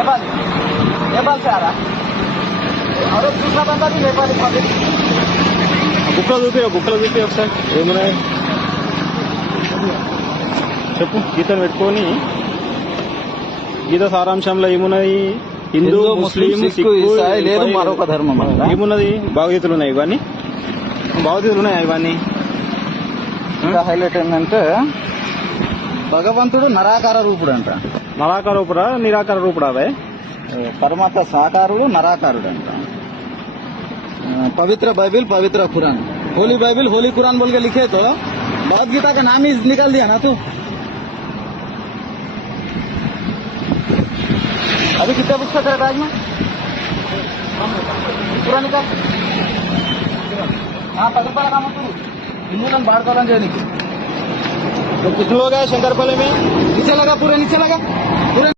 नेपाली नेपाल से आ रहा और एक दूसरा बंदा भी नेपाली पब्लिक బుక్కలు చూపి ఒకసారి ఏమున్నాయి చెప్పు గీతను పెట్టుకొని గీత సారాంశంలో ఏమున్నది హిందూ ముస్లిం సిక్కు ఇసాయి లేదు మరొక ధర్మం ఏమున్నది భావగీతలు ఉన్నాయి ఇవన్నీ భావగీతలు ఉన్నాయి ఇవన్నీ ఇంకా హైలైట్ ఏంటంటే భగవంతుడు నరాకార రూపుడు అంట. నరాకార రూపుడా నిరాకార రూపుడా అదే పరమాత్మ సాకారుడు నరాకారుడు అంట. पवित्र बाइबिल पवित्र कुरान होली बाइबिल होली कुरान बोल के लिखे तो भगवद गीता का नाम ही निकाल दिया ना तू. अभी कितने बुक्स का तेरा बैग में पूरा निकाल. हाँ 10 रुपये का काम है हिंदू बाढ़ कॉलोन जाने की. तो कितने लोग हैं शंकरपल्ली में? नीचे लगा पूरे नीचे लगा पूरे